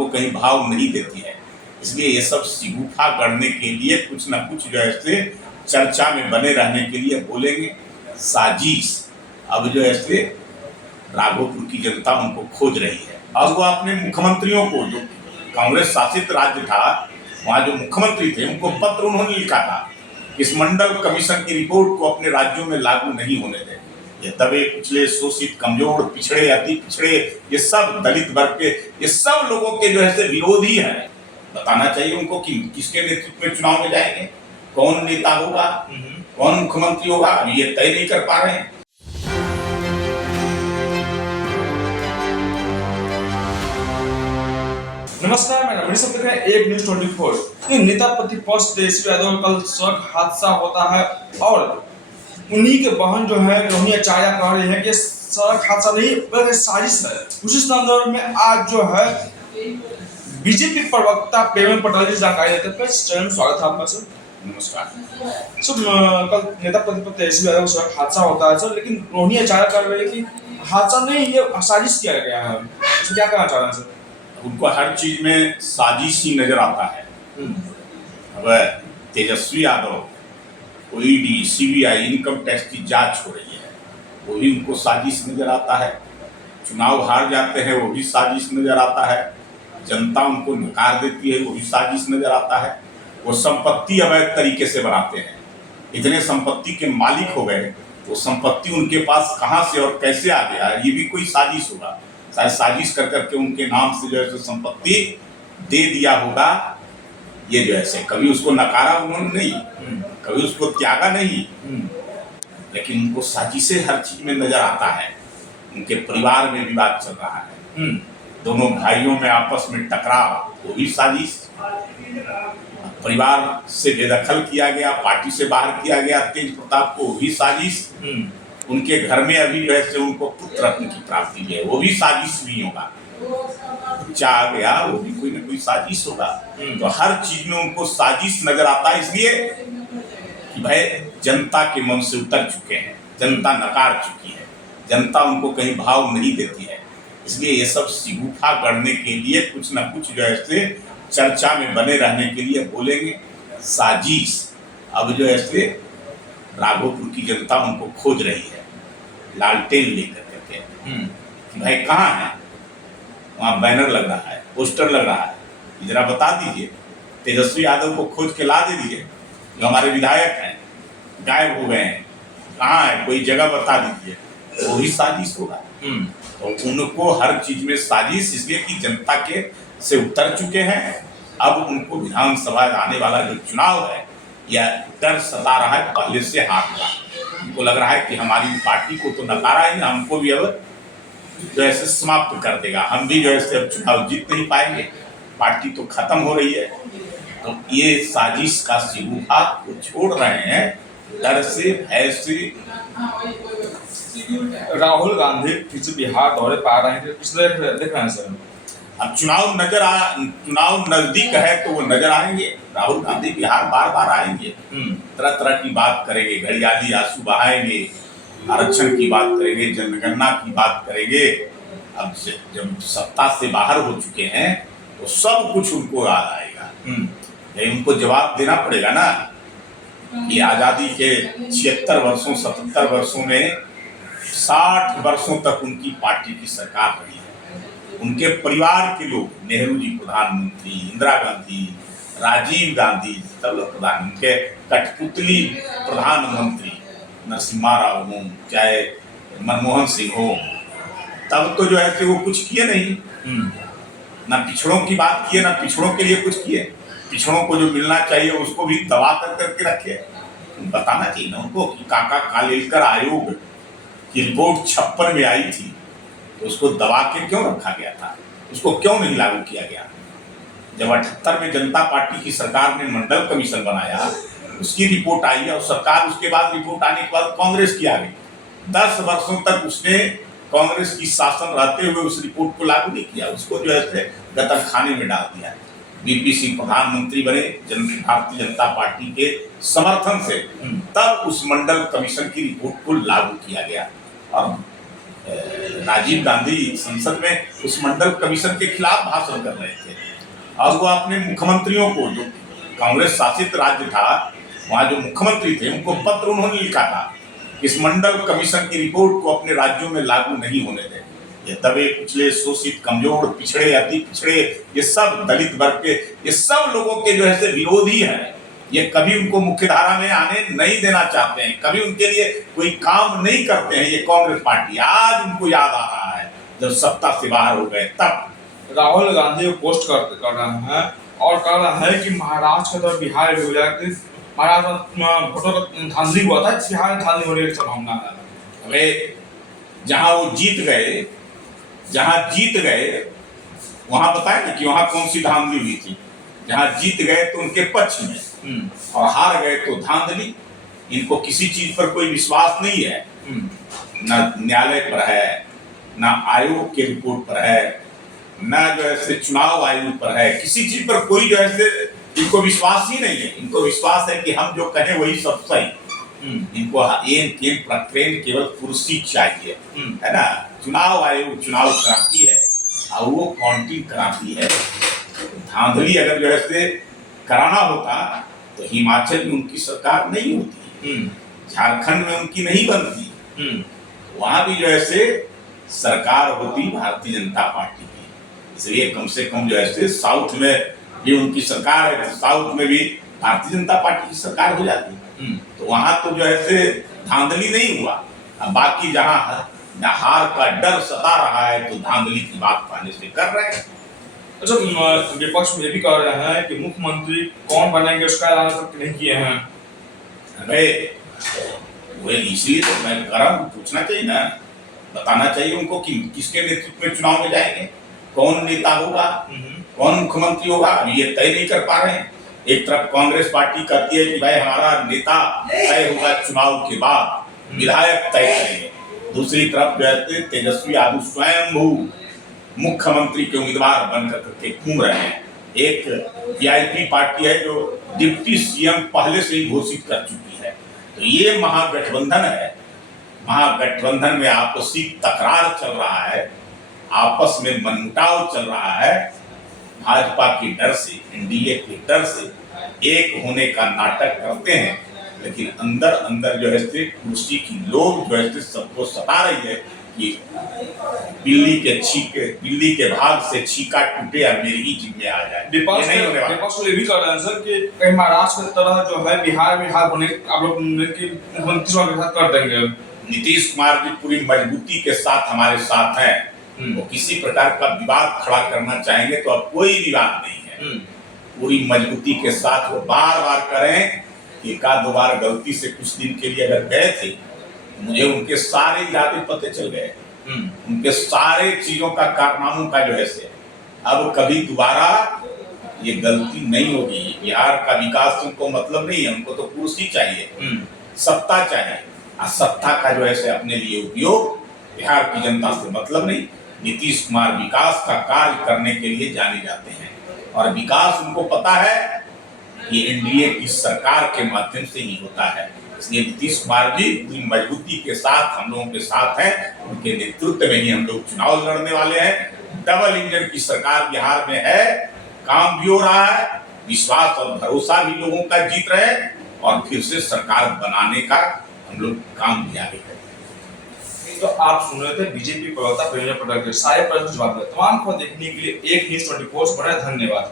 उनको कहीं भाव नहीं देती है। इसलिए ये सब शिगुफा गढ़ने के लिए कुछ न कुछ जो है चर्चा में बने रहने के लिए बोलेंगे। साजिश अब जो है राघोपुर की जनता उनको खोज रही है। अब वो अपने मुख्यमंत्रियों को, जो कांग्रेस शासित राज्य था वहाँ जो मुख्यमंत्री थे, उनको पत्र उन्होंने लिखा था कि इस मंडल कमीशन की रिपोर्ट को अपने राज्यों में लागू नहीं होने दें। ये दबे कुचले, शोषित, कमजोर, पिछड़े, अति पिछड़े, ये सब दलित वर्ग के, ये सब लोगों के जो है विरोधी है। बताना चाहिए उनको कि किसके नेतृत्व में चुनाव में जाएंगे, कौन नेता होगा, कौन मुख्यमंत्री होगा, अभी ये तय नहीं कर पा रहे हैं। नमस्कार, मैं रमेश देख रहे हैं एक न्यूज 24। नेता प्रतिपक्ष तेजस्वी यादव का कल सड़क हादसा होता है और उन्हीं के बहन जो है रोहिणी आचार्य कह रहे हैं कि सड़क हादसा नहीं बल्कि साजिश है। उसी संदर्भ में आज जो है बीजेपी प्रवक्ता पेमन पटेल जी जानकारी देते हैं। स्वागत है आपका सर। नमस्कार सर, कल नेता प्रतिपक्ष तेजस्वी यादव का सड़क हादसा होता है सर, लेकिन रोहिणी आचार्य कह रहे हैं कि हादसा नहीं, ये साजिश किया गया है। तो क्या कहना चाह रहे हैं सर? उनको हर चीज में साजिश ही नजर आता है। अब Tejashwi Yadav ED, CBI, income tax की जांच हो रही है, वो भी उनको साजिश नजर आता है। चुनाव हार जाते हैं, वो भी साजिश नजर आता है। जनता उनको नकार देती है, वो भी साजिश नजर आता है। वो संपत्ति अवैध तरीके से बनाते हैं, इतने संपत्ति के मालिक हो गए, वो संपत्ति उनके पास कहाँ से और कैसे आ गया, ये भी कोई साजिश होगा। शायद साजिश कर करके उनके नाम से जो है संपत्ति दे दिया होगा। ये जो है कभी उसको नकारा उन्होंने नहीं, कभी उसको त्यागा नहीं, लेकिन उनको साजिशें हर चीज में नजर आता है। उनके परिवार में विवाद चल रहा है, दोनों भाइयों में आपस में टकराव, वो भी साजिश। परिवार से बेदखल किया गया, पार्टी से बाहर किया गया तेज प्रताप को, वो भी साजिश। उनके घर में अभी जो है उनको पुत्र रत्न की प्राप्ति है, वो भी साजिश भी होगा। बच्चा आ गया, वो भी कोई ना कोई साजिश होगा। तो हर चीज में उनको साजिश नजर आता है, इसलिए कि भाई जनता के मन से उतर चुके हैं, जनता नकार चुकी है, जनता उनको कहीं भाव नहीं देती है। इसलिए ये सब शिगुफा गढ़ने के लिए कुछ ना कुछ जो है चर्चा में बने रहने के लिए बोलेंगे। साजिश अब जो है राघोपुर की जनता उनको खोज रही है, लालटेन लेकर करके कि भाई कहाँ है। वहाँ बैनर लग रहा है, पोस्टर लग रहा है, जरा बता दीजिए। तेजस्वी यादव को खोज के ला दीजिए, जो हमारे विधायक हैं गायब हो गए हैं, कहाँ है, कोई जगह बता दीजिए। वो ही साजिश होगा। तो उनको हर चीज में साजिश, इसलिए कि जनता के से उतर चुके हैं। अब उनको विधानसभा आने वाला जो चुनाव है, यह डर सता रहा है पहले से हाथ का। उनको लग रहा है कि हमारी पार्टी को तो नकारा ही, हमको भी अब जो है समाप्त कर देगा, हम भी जो है अब चुनाव जीत नहीं पाएंगे, पार्टी तो खत्म हो रही है। तो ये साजिश का शिगुफा को छोड़ रहे हैं, डर से, भय से। राहुल गांधी फिर से बिहार दौरे पा रहे हैं, पिछले देख रहे हैं सर। अब चुनाव नजदीक है तो वो नजर आएंगे। राहुल गांधी बिहार बार बार आएंगे, तरह तरह की बात करेंगे, घड़ियाली आंसू बहाएंगे, आरक्षण की बात करेंगे, जनगणना की बात करेंगे। अब जब सत्ता से बाहर हो चुके हैं तो सब कुछ उनको याद आएगा। लेकिन उनको जवाब देना पड़ेगा ना कि आजादी के 76 वर्षों 77 वर्षों में 60 वर्षों तक उनकी पार्टी की सरकार रही है। उनके परिवार के लोग, नेहरू जी प्रधानमंत्री, इंदिरा गांधी, राजीव गांधी सब लोग प्रधान, उनके कठपुतली प्रधानमंत्री नरसिम्हा राव हो, चाहे मनमोहन सिंह हो, तब तो जो है कि वो कुछ किए नहीं। ना पिछड़ों की बात किए, ना पिछड़ों के लिए कुछ किए। पिछड़ों को जो मिलना चाहिए उसको भी दबा कर करके रखे। बताना चाहिए ना उनको कि काका कालेलकर आयोग की रिपोर्ट 56 में आई थी, तो उसको दबा के क्यों रखा गया था, उसको क्यों नहीं लागू किया गया। जब 78 में जनता पार्टी की सरकार ने मंडल कमीशन बनाया, उसकी रिपोर्ट आई और सरकार उसके बाद रिपोर्ट आने के बाद कांग्रेस की आ गई। 10 वर्षों तक उसने कांग्रेस की शासन रहते हुए उस रिपोर्ट को लागू नहीं किया, उसको जो है गतर खाने में डाल दिया। वीपी सिंह प्रधानमंत्री बने भारतीय जनता पार्टी के समर्थन से, तब उस मंडल कमीशन की रिपोर्ट को लागू किया गया। और राजीव गांधी संसद में उस मंडल कमीशन के खिलाफ भाषण कर रहे थे और वो अपने मुख्यमंत्रियों को, जो कांग्रेस शासित राज्य था वहाँ जो मुख्यमंत्री थे, उनको पत्र उन्होंने लिखा था इस मंडल कमीशन की रिपोर्ट को अपने राज्यों में लागू नहीं होने दें। ये दबे कुचले, शोषित, कमजोर, पिछड़े, अति पिछड़े, ये सब दलित वर्ग के, ये सब लोगों के जो है विरोधी हैं। ये कभी उनको मुख्य धारा में आने नहीं देना चाहते हैं, कभी उनके लिए कोई काम नहीं करते हैं। ये कांग्रेस पार्टी आज उनको याद आ रहा है जब सत्ता से बाहर हो गए तब। राहुल गांधी को पोस्ट कर रहे हैं और कह रहा है कि महाराष्ट्र का तरफ बिहार हो जाए, महाराष्ट्र में वोटों का धांधली हुआ था, बिहार में धांधली होने की संभावना है। अरे जहां वो जीत गए, वहां बताए ना कि वहां कौन सी धांधली हुई थी। जहां जीत गए तो उनके पक्ष में और हार गए तो धांधली। इनको किसी चीज पर कोई विश्वास नहीं है, न न्यायालय पर है, न आयोग के रिपोर्ट पर है, न जो है चुनाव आयोग पर है, किसी चीज पर कोई जो है इनको विश्वास ही नहीं है। इनको विश्वास है कि हम जो कहें वही सब सही। इनको केवल कुर्सी चाहिए, है ना। चुनाव आयोग चुनाव कराती है और वो काउंटिंग कराती है। धांधली अगर जो है कराना होता तो हिमाचल में उनकी सरकार नहीं होती, झारखंड में उनकी नहीं बनती, वहां भी जो है सरकार होती भारतीय जनता पार्टी की। इसलिए कम से कम जो है साउथ में भी उनकी सरकार है, तो साउथ में भी भारतीय जनता पार्टी की सरकार हो जाती है। तो वहां तो जो है धांधली नहीं हुआ। अब बाकी जहां हार का डर सता रहा है तो धांधली की बात पहले से कर रहे हैं। अच्छा, विपक्ष में ये भी कह रहे हैं कि मुख्यमंत्री कौन बनेंगे उसका ऐलान तक नहीं किए हैं। अरे वो इसलिए तो मैं कह रहा हूँ, पूछना चाहिए ना, बताना चाहिए उनको कि किसके नेतृत्व में चुनाव में जाएंगे, कौन नेता होगा, कौन मुख्यमंत्री होगा। अभी ये तय नहीं कर पा रहे हैं। एक तरफ कांग्रेस पार्टी कहती है कि भाई हमारा नेता तय होगा चुनाव के बाद, विधायक तय करेंगे। दूसरी तरफ जो है तेजस्वी यादव स्वयं मुख्यमंत्री के उम्मीदवार बनकर के घूम रहे हैं। एक वीआईपी पार्टी है जो डिप्टी सीएम पहले से ही घोषित कर चुकी है। तो ये महागठबंधन है। महागठबंधन में आपसी तकरार चल रहा है, आपस में मनमुटाव चल रहा है। भाजपा के डर से, एनडीए के डर से एक होने का नाटक करते हैं, लेकिन अंदर अंदर जो है कुर्सी की लोग जो है सबको सता रही है कि बिल्ली के भाग से छीका टूटे और मेरी ही जिम्मे आ जाए। विपक्ष ये भी कह रहे हैं सर कि कहीं महाराष्ट्र की तरह जो है बिहार में हार होने आप लोग मुख्यमंत्री के साथ कर देंगे। नीतीश कुमार जी पूरी मजबूती के साथ हमारे साथ हैं। वो किसी प्रकार का विवाद खड़ा करना चाहेंगे तो अब कोई विवाद नहीं है। पूरी मजबूती के साथ वो बार बार करें। एक आध दो बार गलती से कुछ दिन के लिए अगर गए थे, मुझे उनके सारे इरादे पते चल गए, उनके सारे चीजों का कारनामों का जो है अब कभी दोबारा ये गलती नहीं होगी। बिहार का विकास उनको मतलब नहीं है, उनको तो कुर्सी चाहिए, सत्ता चाहिए। और सत्ता का जो है अपने लिए उपयोग बिहार की जनता से मतलब नहीं। नीतीश कुमार विकास का कार्य करने के लिए जाने जाते हैं और विकास उनको पता है कि एनडीए की सरकार के माध्यम से ही होता है। इसलिए नीतीश कुमार जी पूरी मजबूती के साथ हम लोगों के साथ हैं। उनके नेतृत्व में ही हम लोग चुनाव लड़ने वाले हैं। डबल इंजन की सरकार बिहार में है, काम भी हो रहा है, विश्वास और भरोसा भी लोगों का जीत रहे और फिर से सरकार बनाने का हम लोग काम भी आगे करें। तो आप सुन रहे थे बीजेपी प्रवक्ता प्रियंका पटेल के सारे प्रश्न जवाब दिए। तमाम को देखने के लिए एक न्यूज़ 24 बड़ा धन्यवाद।